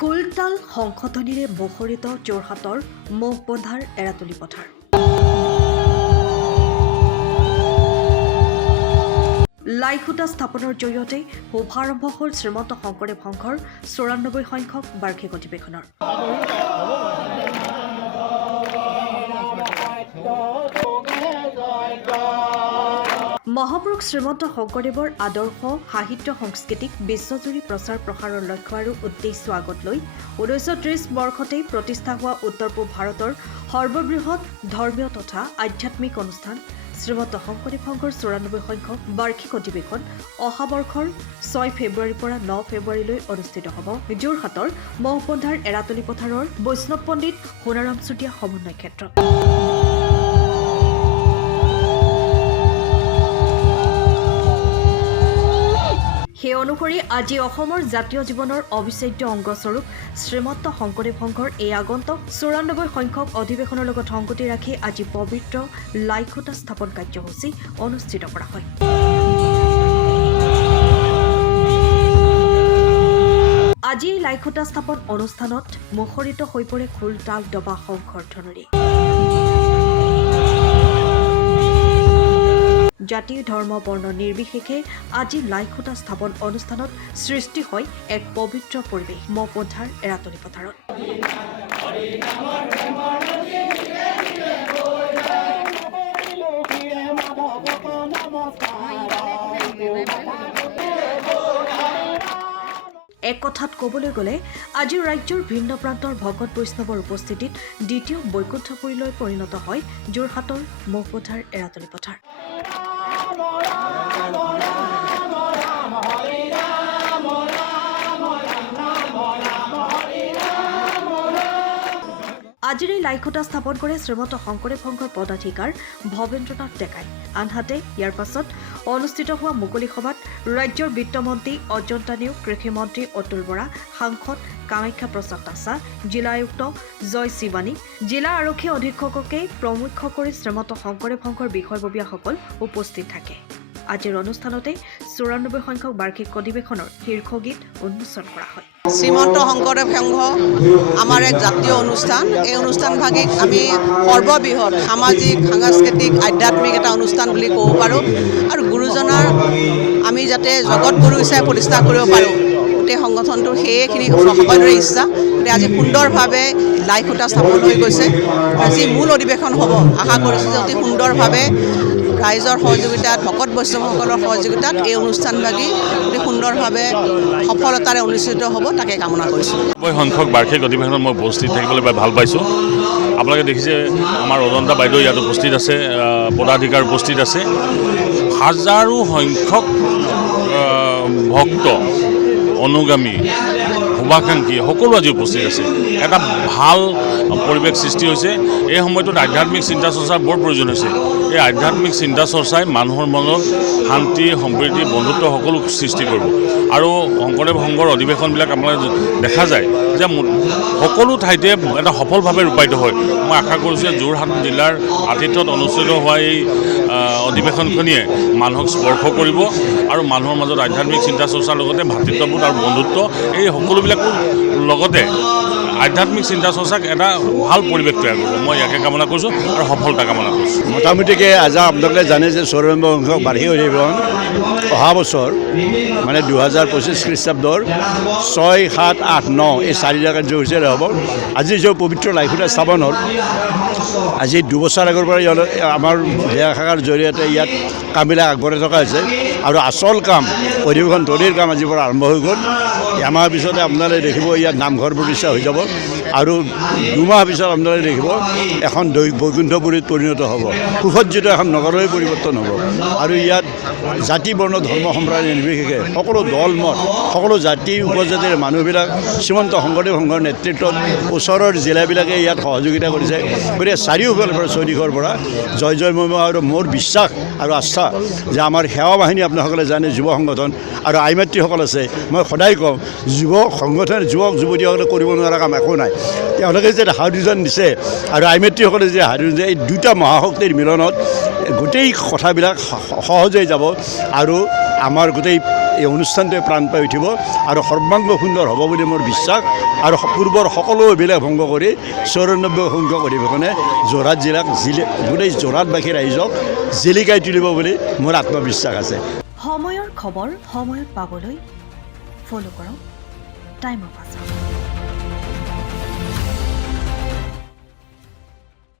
খোলতাল সংশোধনীৰে মুখৰিত যোৰহাটৰ মুখবন্ধাৰ এৰাতলী পথাৰ। লাইখুটা স্থাপনৰ জৰিয়তে শুভাৰম্ভ হ'ল শ্ৰীমন্ত শংকৰদেৱ সংঘৰ ৯৪ সংখ্যক বাৰ্ষিক অধিৱেশনৰ। মহাপুৰুষ শ্ৰীমন্ত শংকৰদেৱৰ আদৰ্শ সাহিত্য সংস্কৃতিক বিশ্বজুৰি প্ৰচাৰ প্ৰসাৰৰ লক্ষ্য আৰু উদ্দেশ্য আগত লৈ ১৯৩০ বৰ্ষতেই প্ৰতিষ্ঠা হোৱা উত্তৰ পূব ভাৰতৰ সৰ্ববৃহৎ ধৰ্মীয় তথা আধ্যাত্মিক অনুষ্ঠান শ্ৰীমন্ত শংকৰদেৱ সংঘৰ ৯৪ সংখ্যক বাৰ্ষিক অধিৱেশন অহা বৰ্ষৰ ৬ ফেব্ৰুৱাৰীৰ পৰা ৯ ফেব্ৰুৱাৰীলৈ অনুষ্ঠিত হ'ব যোৰহাটৰ মুখবন্ধাৰ এৰাতলী পথাৰৰ বৈষ্ণৱ পণ্ডিত সোণাৰাম চুতীয়া সমন্বয় ক্ষেত্ৰত। সেই অনুসৰি আজি অসমৰ জাতীয় জীৱনৰ অবিচ্ছেদ্য অংগস্বৰূপ শ্ৰীমন্ত শংকৰদেৱ সংঘৰ এই আগন্তুক ৯৪ সংখ্যক অধিৱেশনৰ লগত সংগতি ৰাখি আজি পবিত্ৰ লাইখুটা স্থাপন কাৰ্যসূচী অনুষ্ঠিত কৰা হয়। আজি এই লাইখুটা স্থাপন অনুষ্ঠানত মুখৰিত হৈ পৰে খোল তাল ডবা শংখৰ ধ্বনিৰে। জাতি ধৰ্ম বৰ্ণ নিৰ্বিশেষে আজি লাইখুটা স্থাপন অনুষ্ঠানত সৃষ্টি হয় এক পবিত্ৰ পৰিৱেশ মুখবন্ধাৰ এৰাতলী পথাৰত। এক কথাত ক'বলৈ গ'লে আজি ৰাজ্যৰ ভিন্ন প্ৰান্তৰ ভকত বৈষ্ণৱৰ উপস্থিতিত দ্বিতীয় বৈকুণ্ঠপুৰীলৈ পৰিণত হয় যোৰহাটৰ মুখবন্ধাৰ এৰাতলী পথাৰ। আজিৰ এই লাইখুটা স্থাপন কৰে শ্ৰীমন্ত শংকৰদেৱ সংঘৰ পদাধিকাৰ ভৱেন্দ্ৰনাথ ডেকাই। আনহাতে ইয়াৰ পাছত অনুষ্ঠিত হোৱা মুকলি সভাত ৰাজ্যৰ বিত্তমন্ত্ৰী অজন্তা নেওগ, কৃষিমন্ত্ৰী অতুল বৰা, সাংসদ কামাখ্যা প্ৰসাদ তাছা, জিলা আয়ুক্ত জয় শিৱানী, জিলা আৰক্ষী অধীক্ষককে প্ৰমুখ্য কৰি শ্ৰীমন্ত শংকৰদেৱ সংঘৰ বিষয়ববীয়াসকল উপস্থিত থাকে। আজিৰ অনুষ্ঠানতে ৯৪ সংখ্যক বাৰ্ষিক অধিৱেশনৰ শীৰ্ষগীত উন্মোচন কৰা হয়। শ্ৰীমন্ত শংকৰদেৱ সংঘ আমাৰ এক জাতীয় অনুষ্ঠান। এই অনুষ্ঠানভাগিক আমি সৰ্ববৃহৎ সামাজিক সাংস্কৃতিক আধ্যাত্মিক এটা অনুষ্ঠান বুলি ক'ব পাৰোঁ আৰু গুৰুজনাৰ আমি যাতে জগত গুৰু হিচাপে প্ৰতিষ্ঠা কৰিব পাৰোঁ গোটেই সংগঠনটোৰ সেইখিনি সকলোৰে ইচ্ছা। গতিকে আজি সুন্দৰভাৱে লাইখুটা স্থাপন হৈ গৈছে। আজি মূল অধিৱেশন হ'ব, আশা কৰিছোঁ যে অতি সুন্দৰভাৱে ৰাইজৰ সহযোগিতাত ভকত বৈষ্ণৱসকলৰ সহযোগিতাত এই অনুষ্ঠানভাগি অতি সুন্দৰভাৱে সফলতাৰে অনুষ্ঠিত হ'ব, তাকে কামনা কৰিছোঁ। ৯৪ সংখ্যক বাৰ্ষিক অধিৱেশনত মই উপস্থিত থাকিবলৈ ভাল পাইছোঁ। আপোনালোকে দেখিছে আমাৰ অজন্তা বাইদেউ ইয়াত উপস্থিত আছে, পদাধিকাৰ উপস্থিত আছে, হাজাৰো সংখ্যক ভক্ত অনুগামী শুভাকাংক্ষী সকলো আজি উপস্থিত আছে। এটা ভাল পৰিৱেশ সৃষ্টি হৈছে। এই সময়টোত আধ্যাত্মিক চিন্তা চৰ্চাৰ বৰ প্ৰয়োজন হৈছে। এই আধ্যাত্মিক চিন্তা চৰ্চাই মানুহৰ মনত শান্তি সম্প্ৰীতি বন্ধুত্ব সকলো সৃষ্টি কৰিব। আৰু শংকৰদেৱ সংঘৰ অধিৱেশনবিলাক আপোনাৰ দেখা যায় যে সকলো ঠাইতে এটা সফলভাৱে ৰূপায়িত হয়। মই আশা কৰিছোঁ যে যোৰহাট জিলাৰ আতিথ্যত অনুষ্ঠিত হোৱা এই অধিৱেশনখনিয়ে মানুহক স্পৰ্শ কৰিব আৰু মানুহৰ মাজত আধ্যাত্মিক চিন্তা চৰ্চাৰ লগতে ভাতৃত্ববোধ আৰু বন্ধুত্ব এই সকলোবিলাকৰ লগতে আধ্যাত্মিক চিন্তা চৰ্চাক এটা ভাল পৰিৱেশ তৈয়াৰ কৰিব। মই ইয়াকে কামনা কৰিছোঁ আৰু সফলতা কামনা কৰিছোঁ। মোটামুটিকৈ আজি আপোনালোকে জানে যে ৯৪ সংখ্যক বাৰ্ষিক অধিৱেশন অহা বছৰ মানে ২০২৫ খ্ৰীষ্টাব্দৰ ৬, ৭, ৮, ৯ এই ৪টা কাৰ্যসূচীৰে হ'ব। আজি যে পবিত্ৰ লাইখুটা স্থাপন হ'ল, আজি ২ বছৰ আগৰ পৰা আমাৰ দেয়া শাখাৰ জৰিয়তে ইয়াত কামবিলাক আগবঢ়াই থকা হৈছে আৰু আচল কাম অধিৱেশন তলিৰ কাম আজিৰ পৰা আৰম্ভ হৈ গ'ল। এমাহ পিছতে আপোনালোকে দেখিব ইয়াত নামঘৰ প্ৰতিষ্ঠা হৈ যাব আৰু ২ মাহ পিছত আপোনালোকে দেখিব এখন বৈকুণ্ঠপুৰীত পৰিণত হ'ব, সুসজ্জিত এখন নগৰলৈ পৰিৱৰ্তন হ'ব। আৰু ইয়াত জাতি বৰ্ণ ধৰ্ম সম্প্ৰদায় নিৰ্বিশেষে সকলো দল মত সকলো জাতি উপজাতিৰ মানুহবিলাক শ্ৰীমন্ত শংকৰদেৱ সংঘৰ নেতৃত্বত ওচৰৰ জিলাবিলাকে ইয়াত সহযোগিতা কৰিছে। গতিকে চাৰিওফালৰ পৰা চৌদিশৰ পৰা জয় জয় মহিমা আৰু মোৰ বিশ্বাস আৰু আস্থা যে আমাৰ সেৱা বাহিনী আপোনালোকে জানে যুৱ সংগঠন আৰু আই মাতৃসকল আছে। মই সদায় কওঁ যুৱ সংগঠন যুৱক যুৱতীসকলে কৰিব নোৱাৰা কাম একো নাই। তেওঁলোকে যে হাইড্ৰোজেন দিছে আৰু আই মাতৃসকলে যে হাইড্ৰোজেন, এই দুটা মহাশক্তিৰ মিলনত গোটেই কথাবিলাক সহজেই যাব আৰু আমাৰ গোটেই এই অনুষ্ঠানটোৱে প্ৰাণ পাই উঠিব আৰু সৰ্বাংগ সুন্দৰ হ'ব বুলি মোৰ বিশ্বাস আৰু পূৰ্বৰ সকলো অভিলেখ ভংগ কৰি 94 সংখ্যক অধিৱেশনে যোৰহাট জিলাক গোটেই যোৰহাটবাসীৰ ৰাইজক জিলিকাই তুলিব বুলি মোৰ আত্মবিশ্বাস আছে। সময়ৰ খবৰ সময়ত পাবলৈ ফ'ল' কৰক টাইম অফ আছাম।